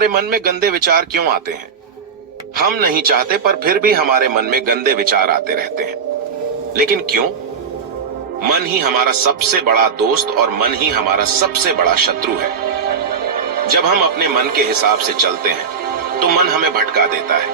हमारे मन में गंदे विचार क्यों आते हैं? हम नहीं चाहते पर फिर भी हमारे मन में गंदे विचार आते रहते हैं। लेकिन क्यों? मन ही हमारा सबसे बड़ा दोस्त और मन ही हमारा सबसे बड़ा शत्रु है। जब हम अपने मन के हिसाब से चलते हैं तो मन हमें भटका देता है,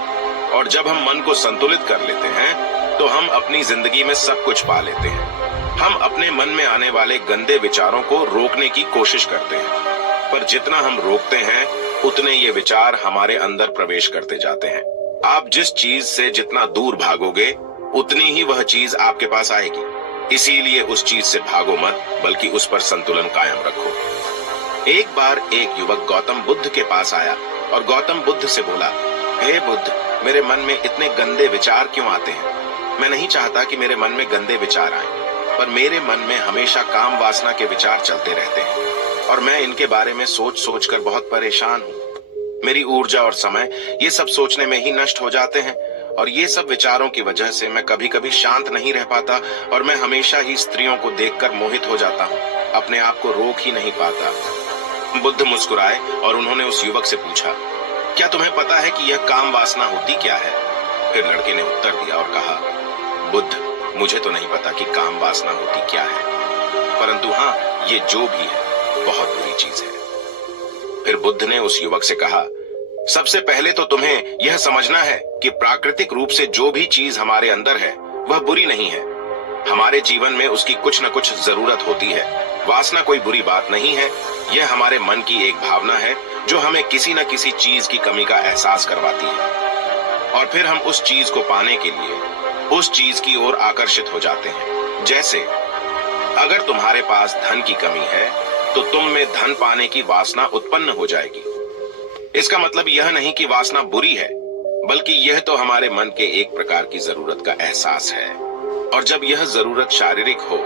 और जब हम मन को संतुलित कर लेते हैं तो हम अपनी जिंदगी में सब कुछ पा लेते हैं। हम अपने मन में आने वाले गंदे विचारों को रोकने की कोशिश करते हैं, पर जितना हम रोकते हैं उतने ये विचार हमारे अंदर प्रवेश करते जाते हैं। आप जिस चीज से जितना दूर भागोगे उतनी ही वह चीज आपके पास आएगी। इसीलिए उस चीज से भागो मत, बल्कि उस पर संतुलन कायम रखो। एक बार एक युवक गौतम बुद्ध के पास आया और गौतम बुद्ध से बोला, हे बुद्ध, मेरे मन में इतने गंदे विचार क्यों आते हैं? मैं नहीं चाहता कि मेरे मन में गंदे विचार आए, पर मेरे मन में हमेशा काम वासना के विचार चलते रहते हैं और मैं इनके बारे में सोच सोच कर बहुत परेशान हूँ। मेरी ऊर्जा और समय ये सब सोचने में ही नष्ट हो जाते हैं, और ये सब विचारों की वजह से मैं कभी कभी शांत नहीं रह पाता और मैं हमेशा ही स्त्रियों को देखकर मोहित हो जाता हूँ, अपने आप को रोक ही नहीं पाता। बुद्ध मुस्कुराए और उन्होंने उस युवक से पूछा, क्या तुम्हें पता है कि यह काम वासना होती क्या है? फिर लड़के ने उत्तर दिया और कहा, बुद्ध, मुझे तो नहीं पता कि काम वासना होती क्या है, परंतु हाँ, ये जो भी है बहुत बुरी चीज है। फिर बुद्ध ने उस युवक से कहा, सबसे पहले तो तुम्हें यह समझना है कि प्राकृतिक रूप से जो भी चीज हमारे अंदर है वह बुरी नहीं है। हमारे जीवन में उसकी कुछ न कुछ जरूरत होती है। वासना कोई बुरी बात नहीं है, यह हमारे मन की एक भावना है जो हमें किसी न किसी चीज की कमी का एहसास करवाती है, और फिर हम उस चीज को पाने के लिए उस चीज की ओर आकर्षित हो जाते हैं। जैसे अगर तुम्हारे पास धन की कमी है तो तुम में धन पाने की वासना उत्पन्न हो जाएगी। इसका मतलब यह नहीं कि वासना बुरी है, बल्कि यह तो हमारे मन के एक प्रकार की जरूरत का एहसास है, और जब यह जरूरत शारीरिक हो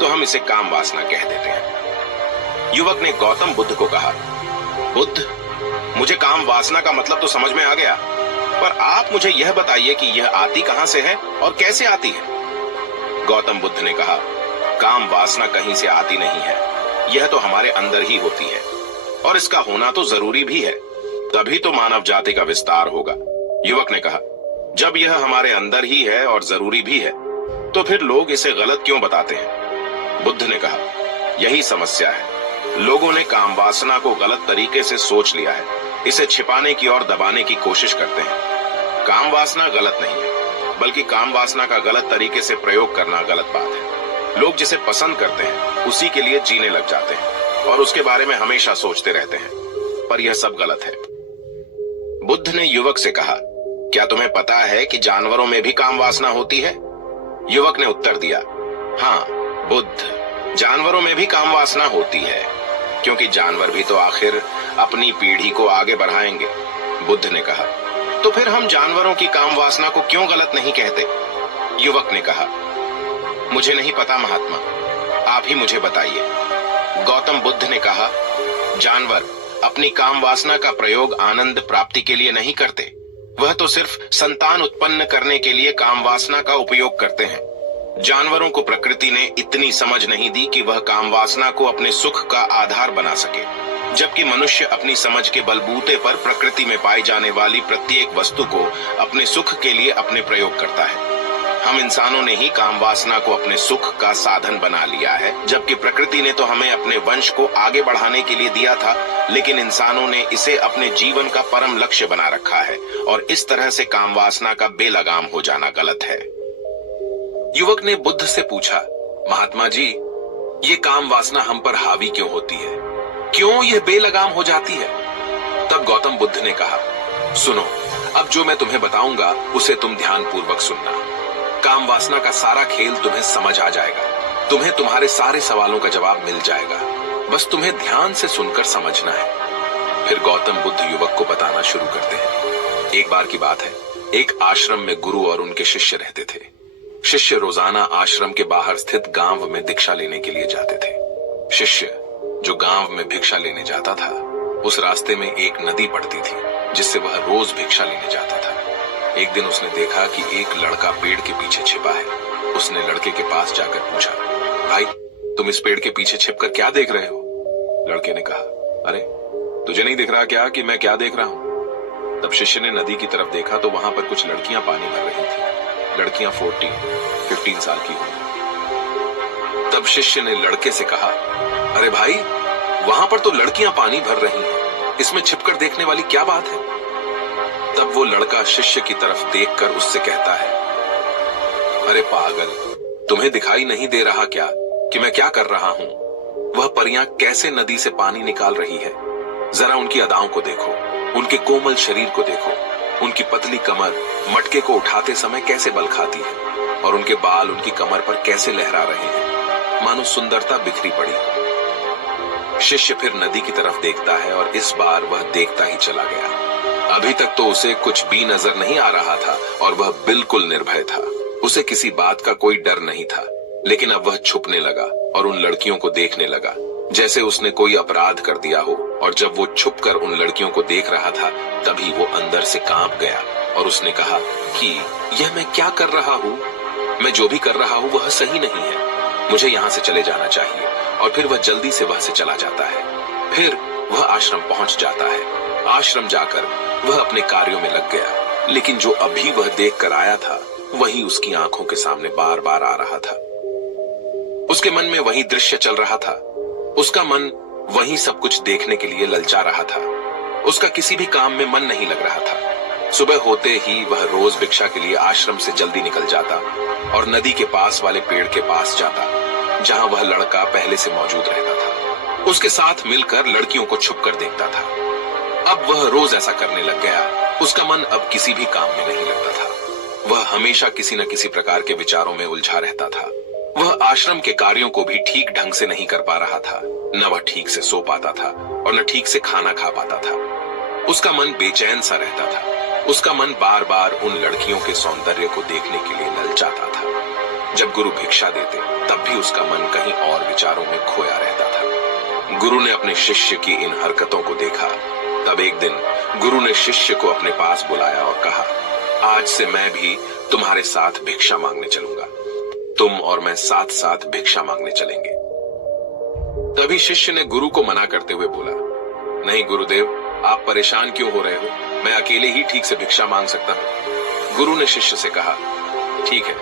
तो हम इसे काम वासना कह देते हैं। युवक ने गौतम बुद्ध को कहा, बुद्ध, मुझे काम वासना का मतलब तो समझ में आ गया, पर आप मुझे यह बताइए कि यह आती कहां से है और कैसे आती है? गौतम बुद्ध ने कहा, काम वासना कहीं से आती नहीं है, यह तो हमारे अंदर ही होती है, और इसका होना तो जरूरी भी है, तभी तो मानव जाति का विस्तार होगा। युवक ने कहा, जब यह हमारे अंदर ही है और जरूरी भी है तो फिर लोग इसे गलत क्यों बताते हैं? बुद्ध ने कहा, यही समस्या है। लोगों ने काम वासना को गलत तरीके से सोच लिया है, इसे छिपाने की और दबाने की कोशिश करते हैं। काम वासना गलत नहीं है, बल्कि काम वासना का गलत तरीके से प्रयोग करना गलत बात है। लोग जिसे पसंद करते हैं उसी के लिए जीने लग जाते हैं और उसके बारे में हमेशा सोचते रहते हैं, पर यह सब गलत है। बुद्ध ने युवक से कहा, क्या तुम्हें पता है कि जानवरों में भी काम वासना होती है? युवक ने उत्तर दिया, हाँ बुद्ध, जानवरों में भी काम वासना होती है, क्योंकि जानवर भी तो आखिर अपनी पीढ़ी को आगे बढ़ाएंगे। बुद्ध ने कहा, तो फिर हम जानवरों की काम वासना को क्यों गलत नहीं कहते? युवक ने कहा, मुझे नहीं पता महात्मा, आप ही मुझे बताइए। गौतम बुद्ध ने कहा, जानवर अपनी काम वासना का प्रयोग आनंद प्राप्ति के लिए नहीं करते, वह तो सिर्फ संतान उत्पन्न करने के लिए काम वासना का उपयोग करते हैं। जानवरों को प्रकृति ने इतनी समझ नहीं दी कि वह काम वासना को अपने सुख का आधार बना सके, जबकि मनुष्य अपनी समझ के बलबूते पर प्रकृति में पाई जाने वाली प्रत्येक वस्तु को अपने सुख के लिए अपने प्रयोग करता है। हम इंसानों ने ही काम वासना को अपने सुख का साधन बना लिया है, जबकि प्रकृति ने तो हमें अपने वंश को आगे बढ़ाने के लिए दिया था, लेकिन इंसानों ने इसे अपने जीवन का परम लक्ष्य बना रखा है, और इस तरह से काम वासना का बेलगाम हो जाना गलत है। युवक ने बुद्ध से पूछा, महात्मा जी, ये काम वासना हम पर हावी क्यों होती है? क्यों यह बेलगाम हो जाती है? तब गौतम बुद्ध ने कहा, सुनो, अब जो मैं तुम्हें बताऊंगा उसे तुम ध्यान पूर्वक सुनना। काम वासना का सारा खेल तुम्हें समझ आ जाएगा, तुम्हें तुम्हारे सारे सवालों का जवाब मिल जाएगा, बस तुम्हें ध्यान से सुनकर समझना है। फिर गौतम बुद्ध युवक को बताना शुरू करते हैं। एक बार की बात है, एक आश्रम में गुरु और उनके शिष्य रहते थे। शिष्य रोजाना आश्रम के बाहर स्थित गांव में दीक्षा लेने के लिए जाते थे। शिष्य जो गांव में भिक्षा लेने जाता था, उस रास्ते में एक नदी पड़ती थी जिससे वह रोज भिक्षा लेने जाता था। एक दिन उसने देखा कि एक लड़का पेड़ के पीछे छिपा है। उसने लड़के के पास जाकर पूछा, भाई, तुम इस पेड़ के पीछे छिपकर क्या देख रहे हो? लड़के ने कहा, अरे तुझे नहीं दिख रहा क्या कि मैं क्या देख रहा हूं? तब शिष्य ने नदी की तरफ देखा तो वहां पर कुछ लड़कियां पानी भर रही थी। लड़कियां 15 साल की होंगी। तब शिष्य ने लड़के से कहा, अरे भाई, वहां पर तो लड़कियां पानी भर रही हैं, इसमें छिपकर देखने वाली क्या बात है? तब वो लड़का शिष्य की तरफ देखकर उससे कहता है, अरे पागल, तुम्हें दिखाई नहीं दे रहा क्या कि मैं क्या कर रहा हूं? वह परियां कैसे नदी से पानी निकाल रही है। जरा उनकी अदाओं को देखो, उनके कोमल शरीर को देखो, उनकी पतली कमर मटके को उठाते समय कैसे बल खाती है और उनके बाल उनकी कमर पर कैसे लहरा रहे हैं, मानो सुंदरता बिखरी पड़ी। शिष्य फिर नदी की तरफ देखता है और इस बार वह देखता ही चला गया। अभी तक तो उसे कुछ भी नजर नहीं आ रहा था और वह बिल्कुल निर्भय था। उसे किसी बात का कोई डर नहीं था, लेकिन अब वह छुपने लगा और उन लड़कियों को देखने लगा जैसे उसने कोई अपराध कर दिया हो। और जब वो छुपकर उन लड़कियों को देख रहा था तभी वो अंदर से कांप गया और उसने कहा कि यह मैं क्या कर रहा हूँ? मैं जो भी कर रहा हूँ वह सही नहीं है, मुझे यहाँ से चले जाना चाहिए। और फिर वह जल्दी से वहां से चला जाता है। फिर वह आश्रम पहुंच जाता है। आश्रम जाकर वह अपने कार्यों में लग गया, लेकिन जो अभी वह देख कर आया था वही उसकी आंखों के सामने बार बार आ रहा था। उसके मन में वही दृश्य चल रहा था। उसका मन वही सब कुछ देखने के लिए ललचा रहा था। उसका किसी भी काम में मन नहीं लग रहा था। सुबह होते ही वह रोज भिक्षा के लिए आश्रम से जल्दी निकल जाता और नदी के पास वाले पेड़ के पास जाता, जहां वह लड़का पहले से मौजूद रहता था। उसके साथ मिलकर लड़कियों को छुप कर देखता था। अब वह रोज ऐसा करने लग गया। उसका मन अब किसी भी काम में नहीं लगता था। वह हमेशा किसी न किसी प्रकार के विचारों में उलझा रहता था। वह आश्रम के कार्यों को भी ठीक ढंग से नहीं कर पा रहा था। न वह ठीक से सो पाता था और न ठीक से खाना खा पाता था। उसका मन बेचैन सा रहता था। उसका मन बार बार उन लड़कियों के सौंदर्य को देखने के लिए ललचाता था। जब गुरु भिक्षा देते तब भी उसका मन कहीं और विचारों में खोया रहता था। गुरु ने अपने शिष्य की इन हरकतों को देखा। तब एक दिन गुरु ने शिष्य को अपने पास बुलाया और कहा, आज से मैं भी तुम्हारे साथ भिक्षा मांगने चलूंगा। तुम और मैं साथ साथ भिक्षा मांगने चलेंगे। तभी शिष्य ने गुरु को मना करते हुए बोला, नहीं गुरुदेव, आप परेशान क्यों हो रहे हो? मैं अकेले ही ठीक से भिक्षा मांग सकता हूँ। गुरु ने शिष्य से कहा, ठीक है,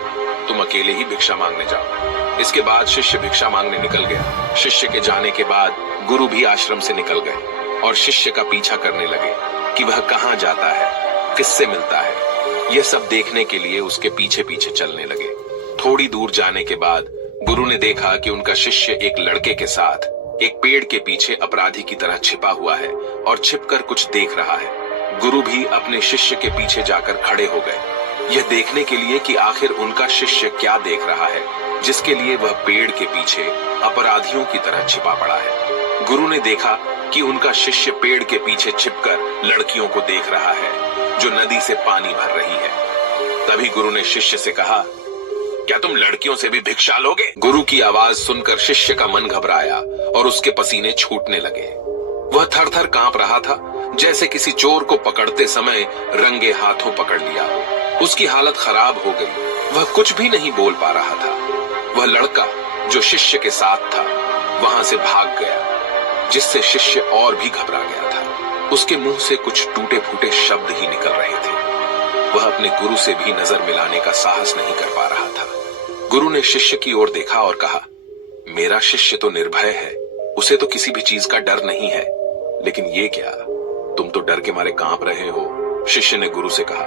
तुम अकेले ही भिक्षा मांगने जाओ। इसके बाद शिष्य भिक्षा मांगने निकल गया। शिष्य के जाने के बाद गुरु भी आश्रम से निकल गए और शिष्य का पीछा करने लगे कि वह कहाँ जाता है, किससे मिलता है। यह सब देखने के लिए उसके पीछे पीछे चलने लगे। थोड़ी दूर जाने के बाद गुरु ने देखा कि उनका शिष्य एक लड़के के साथ एक पेड़ के पीछे अपराधी की तरह छिपा हुआ है और छिपकर कुछ देख रहा है। गुरु भी अपने शिष्य के पीछे जाकर खड़े हो गए, यह देखने के लिए कि आखिर उनका शिष्य क्या देख रहा है, जिसके लिए वह पेड़ के पीछे अपराधियों की तरह छिपा पड़ा है। गुरु ने देखा कि उनका शिष्य पेड़ के पीछे छिपकर लड़कियों को देख रहा है जो नदी से पानी भर रही है। तभी गुरु ने शिष्य से कहा, क्या तुम लड़कियों से भी भिक्षा लोगे? गुरु की आवाज सुनकर शिष्य का मन घबराया और उसके पसीने छूटने लगे। वह थर थर कांप रहा था, जैसे किसी चोर को पकड़ते समय रंगे हाथों पकड़ लिया हो। उसकी हालत खराब हो गई। वह कुछ भी नहीं बोल पा रहा था। वह लड़का जो शिष्य के साथ था वहां से भाग गया, जिससे शिष्य और भी घबरा गया था। उसके मुंह से कुछ टूटे फूटे शब्द ही निकल रहे थे। वह अपने गुरु से भी नजर मिलाने का साहस नहीं कर पा रहा था। गुरु ने शिष्य की ओर देखा और कहा, मेरा शिष्य तो निर्भय है, उसे तो किसी भी चीज का डर नहीं है, लेकिन ये क्या, तुम तो डर के मारे कांप रहे हो। शिष्य ने गुरु से कहा,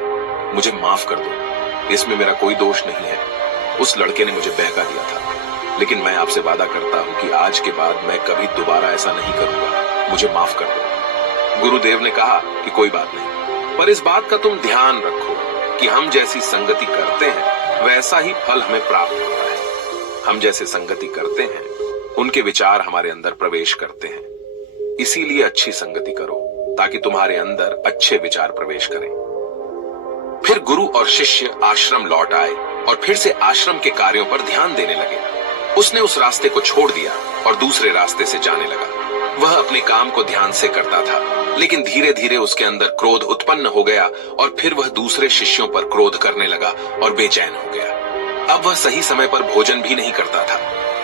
मुझे माफ कर दो, इसमें मेरा कोई दोष नहीं है। उस लड़के ने मुझे बहका दिया था, लेकिन मैं आपसे वादा करता हूं कि आज के बाद मैं कभी दोबारा ऐसा नहीं करूंगा। मुझे माफ कर दो। गुरुदेव ने कहा कि कोई बात नहीं, पर इस बात का तुम ध्यान रखो कि हम जैसी संगति करते हैं वैसा ही फल हमें प्राप्त होता है। हम जैसे संगति करते हैं उनके विचार हमारे अंदर प्रवेश करते हैं। इसीलिए अच्छी संगति करो ताकि तुम्हारे अंदर अच्छे विचार प्रवेश करें। फिर गुरु और शिष्य आश्रम लौट आए और फिर से आश्रम के कार्यों पर ध्यान देने लगे। उसने उस रास्ते को छोड़ दिया और दूसरे रास्ते से जाने लगा। वह अपने काम को ध्यान से करता था, लेकिन धीरे धीरे उसके अंदर क्रोध उत्पन्न हो गया और फिर वह दूसरे शिष्यों पर क्रोध करने लगा और बेचैन हो गया। अब वह सही समय पर भोजन भी नहीं करता था।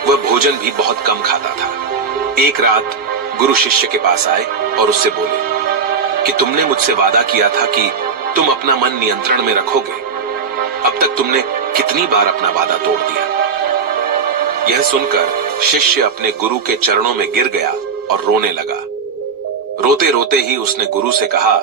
वह भोजन भी बहुत कम खाता था। एक रात गुरु शिष्य के पास आए और उससे बोले कि तुमने मुझसे वादा किया था कि तुम अपना मन नियंत्रण में रखोगे। अब तक तुमने कितनी बार अपना वादा तोड़ दिया। यह सुनकर शिष्य अपने गुरु के चरणों में गिर गया और रोने लगा। रोते रोते ही उसने गुरु से कहा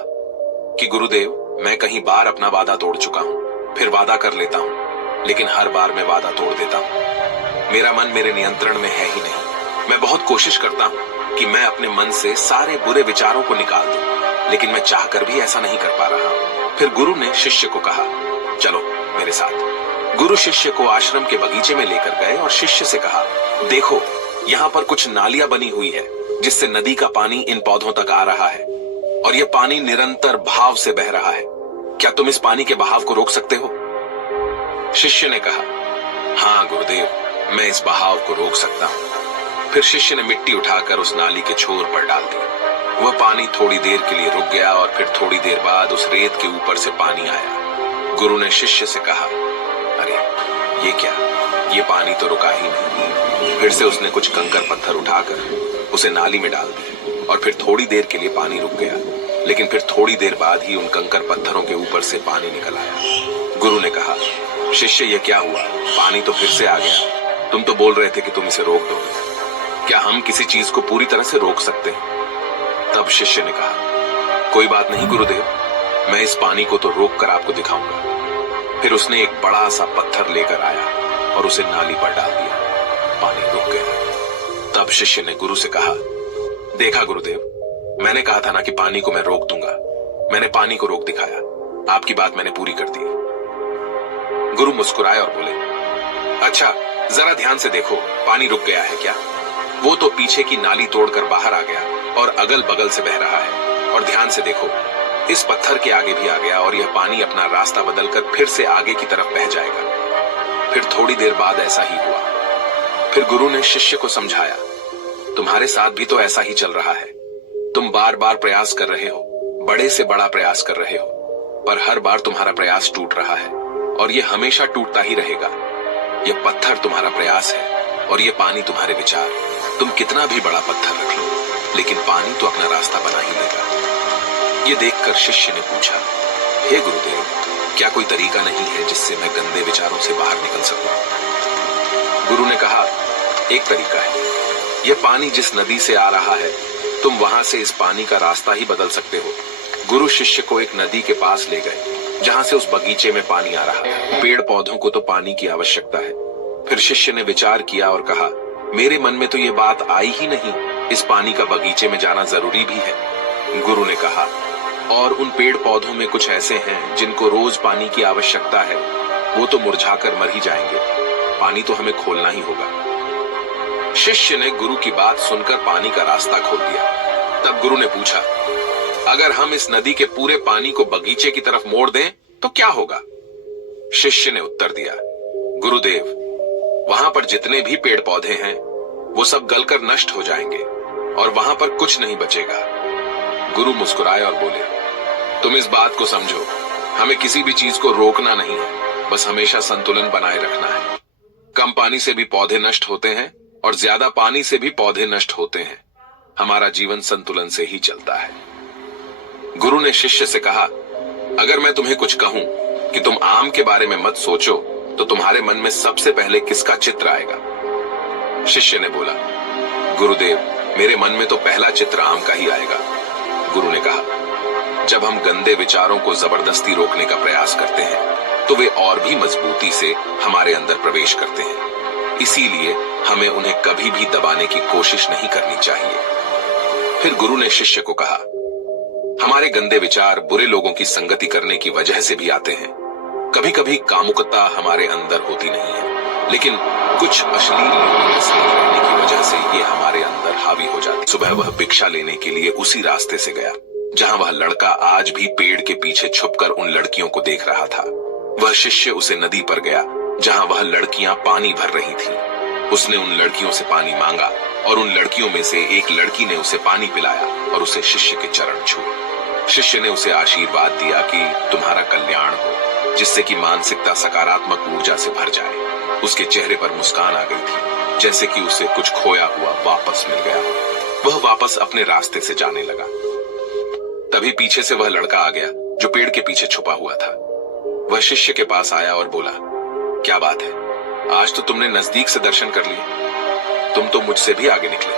कि गुरुदेव, मैं कई बार अपना वादा तोड़ चुका हूं, फिर वादा कर लेता हूं, लेकिन हर बार मैं वादा तोड़ देता हूं। मेरा मन मेरे नियंत्रण में है ही नहीं। मैं बहुत कोशिश करता हूं कि मैं अपने मन से सारे बुरे विचारों को निकाल दूं, लेकिन मैं चाहकर भी ऐसा नहीं कर पा रहा। फिर गुरु ने शिष्य को कहा, चलो मेरे साथ। गुरु शिष्य को आश्रम के बगीचे में लेकर गए और शिष्य से कहा, देखो यहाँ पर कुछ नालियां बनी हुई है जिससे नदी का पानी इन पौधों तक आ रहा है और यह पानी निरंतर भाव से बह रहा है। क्या तुम इस पानी के बहाव को रोक सकते हो? शिष्य ने कहा, हाँ गुरुदेव, मैं इस बहाव को रोक सकता हूं। फिर शिष्य ने मिट्टी उठाकर उस नाली के छोर पर डाल दी। वह पानी थोड़ी देर के लिए रुक गया और फिर थोड़ी देर बाद उस रेत के ऊपर से पानी आया। गुरु ने शिष्य से कहा, अरे ये क्या, ये पानी तो रुका ही नहीं। फिर से उसने कुछ कंकर पत्थर उठाकर उसे नाली में डाल दिया और फिर थोड़ी देर के लिए पानी रुक गया, लेकिन फिर थोड़ी देर बाद ही उन कंकर पत्थरों के ऊपर से पानी निकल आया। गुरु ने कहा, शिष्य ये क्या हुआ, पानी तो फिर से आ गया। तुम तो बोल रहे थे कि तुम इसे रोक दोगे। क्या हम किसी चीज को पूरी तरह से रोक सकते हैं? तब शिष्य ने कहा, कोई बात नहीं गुरुदेव, मैं इस पानी को तो रोक कर आपको दिखाऊंगा। फिर उसने एक बड़ा सा पत्थर लेकर आया और उसे नाली पर डाल दिया। पानी रुक गया। तब शिष्य ने गुरु से कहा, देखा गुरुदेव, मैंने कहा था ना कि पानी को मैं रोक दूंगा। मैंने पानी को रोक दिखाया। आपकी बात मैंने पूरी कर दी। गुरु मुस्कुराए और बोले, अच्छा जरा ध्यान से देखो, पानी रुक गया है क्या? वो तो पीछे की नाली तोड़कर बाहर आ गया और अगल बगल से बह रहा है। और ध्यान से देखो, इस पत्थर के आगे भी आ गया और यह पानी अपना रास्ता बदलकर फिर से आगे की तरफ बह जाएगा। फिर थोड़ी देर बाद ऐसा ही हुआ। फिर गुरु ने शिष्य को समझाया, तुम्हारे साथ भी तो ऐसा ही चल रहा है। तुम बार बार प्रयास कर रहे हो, बड़े से बड़ा प्रयास कर रहे हो, पर हर बार तुम्हारा प्रयास टूट रहा है और यह हमेशा टूटता ही रहेगा। यह पत्थर तुम्हारा प्रयास है और यह पानी तुम्हारे विचार। तुम कितना भी बड़ा पत्थर रख लो, लेकिन पानी तो अपना रास्ता बना ही लेगा। ये देखकर शिष्य ने पूछा, हे गुरुदेव, क्या कोई तरीका नहीं है जिससे मैं गंदे विचारों से बाहर निकल सकूं? गुरु ने कहा, एक तरीका है। यह पानी जिस नदी से आ रहा है, तुम वहां से इस पानी का रास्ता ही बदल सकते हो। गुरु शिष्य को एक नदी के पास ले गए जहां से उस बगीचे में पानी आ रहा है। पेड़ पौधों को तो पानी की आवश्यकता है। फिर शिष्य ने विचार किया और कहा, मेरे मन में तो ये बात आई ही नहीं, इस पानी का बगीचे में जाना जरूरी भी है। गुरु ने कहा, और उन पेड़ पौधों में कुछ ऐसे हैं जिनको रोज पानी की आवश्यकता है, वो तो मुरझाकर मर ही जाएंगे। पानी तो हमें खोलना ही होगा। शिष्य ने गुरु की बात सुनकर पानी का रास्ता खोल दिया। तब गुरु ने पूछा, अगर हम इस नदी के पूरे पानी को बगीचे की तरफ मोड़ दें तो क्या होगा? शिष्य ने उत्तर दिया, गुरुदेव, वहां पर जितने भी पेड़ पौधे हैं वो सब गलकर नष्ट हो जाएंगे और वहां पर कुछ नहीं बचेगा। गुरु मुस्कुराए और बोले, तुम इस बात को समझो, हमें किसी भी चीज को रोकना नहीं है, बस हमेशा संतुलन बनाए रखना है। कम पानी से भी पौधे नष्ट होते हैं और ज्यादा पानी से भी पौधे नष्ट होते हैं। हमारा जीवन संतुलन से ही चलता है। गुरु ने शिष्य से कहा, अगर मैं तुम्हें कुछ कहूं कि तुम आम के बारे में मत सोचो, तो तुम्हारे मन में सबसे पहले किसका चित्र आएगा? शिष्य ने बोला, गुरुदेव, मेरे मन में तो पहला चित्र आम का ही आएगा। गुरु ने कहा, जब हम गंदे विचारों को जबरदस्ती रोकने का प्रयास करते हैं तो वे और भी मजबूती से हमारे अंदर प्रवेश करते हैं। इसीलिए हमें उन्हें कभी भी दबाने की कोशिश नहीं करनी चाहिए। फिर गुरु ने शिष्य को कहा, हमारे गंदे विचार बुरे लोगों की संगति करने की वजह से भी आते हैं। कभी कभी कामुकता हमारे अंदर होती नहीं है, लेकिन कुछ अश्लील लोगों के साथ रहने की वजह से ये हमारे अंदर हावी हो जाती। सुबह वह भिक्षा लेने के लिए उसी रास्ते से गया जहां वह लड़का आज भी पेड़ के पीछे छुपकर उन लड़कियों को देख रहा था। वह शिष्य उसे नदी पर गया जहां वह लड़कियां पानी भर रही थीं। उसने उन लड़कियों से पानी मांगा और उन लड़कियों में से एक लड़की ने उसे पानी पिलाया और उसे शिष्य के चरण छुए। शिष्य ने उसे आशीर्वाद दिया कि तुम्हारा कल्याण हो, जिससे कि मानसिकता सकारात्मक ऊर्जा से भर जाए। उसके चेहरे पर मुस्कान आ गई थी, जैसे कि उसे कुछ खोया हुआ वापस मिल गया। वह वापस अपने रास्ते से जाने लगा। तभी पीछे से वह लड़का आ गया जो पेड़ के पीछे छुपा हुआ था। वह शिष्य के पास आया और बोला, क्या बात है, आज तो तुमने नजदीक से दर्शन कर लिए, तुम तो मुझसे भी आगे निकले।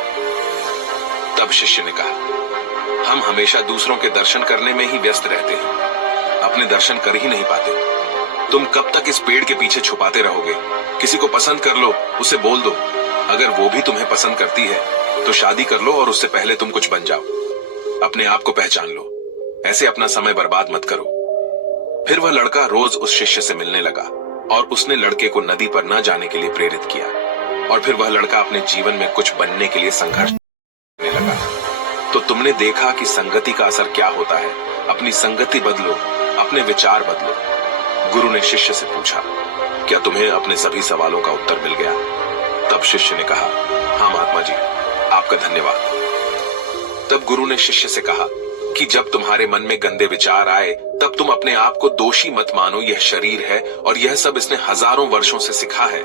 तब शिष्य ने कहा, हम हमेशा दूसरों के दर्शन करने में ही व्यस्त रहते हैं, अपने दर्शन कर ही नहीं पाते। तुम कब तक इस पेड़ के पीछे छुपाते रहोगे? किसी को पसंद कर लो, उसे बोल दो। अगर वो भी तुम्हें पसंद करती है तो शादी कर लो और उससे पहले तुम कुछ बन जाओ। अपने आप को पहचान लो, ऐसे अपना समय बर्बाद मत करो। फिर वह लड़का रोज उस शिष्य से मिलने लगा और उसने लड़के को नदी पर न जाने के लिए प्रेरित किया। और फिर वह लड़का अपने जीवन में कुछ बनने के लिए संघर्ष करने लगा। तो तुमने देखा कि संगति का असर क्या होता है। अपनी संगति बदलो, अपने विचार बदलो। गुरु ने शिष्य से पूछा, क्या तुम्हें अपने सभी सवालों का उत्तर मिल गया? तब शिष्य ने कहा, हाँ महात्मा जी, आपका धन्यवाद। तब गुरु ने शिष्य से कहा कि जब तुम्हारे मन में गंदे विचार आए तब तुम अपने आप को दोषी मत मानो। यह शरीर है और यह सब इसने हजारों वर्षों से सिखा है।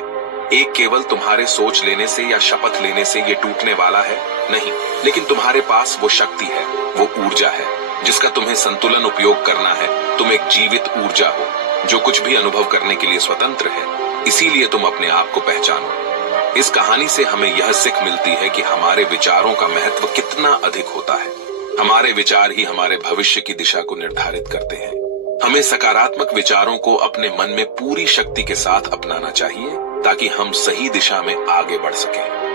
एक केवल तुम्हारे सोच लेने से या शपथ लेने से ये टूटने वाला है नहीं, लेकिन तुम्हारे पास वो शक्ति है, वो ऊर्जा है जिसका तुम्हें संतुलन उपयोग करना है। तुम एक जीवित ऊर्जा हो जो कुछ भी अनुभव करने के लिए स्वतंत्र है। इसीलिए तुम अपने आप को पहचानो। इस कहानी से हमें यह सीख मिलती है कि हमारे विचारों का महत्व कितना अधिक होता है। हमारे विचार ही हमारे भविष्य की दिशा को निर्धारित करते हैं। हमें सकारात्मक विचारों को अपने मन में पूरी शक्ति के साथ अपनाना चाहिए ताकि हम सही दिशा में आगे बढ़ सकें।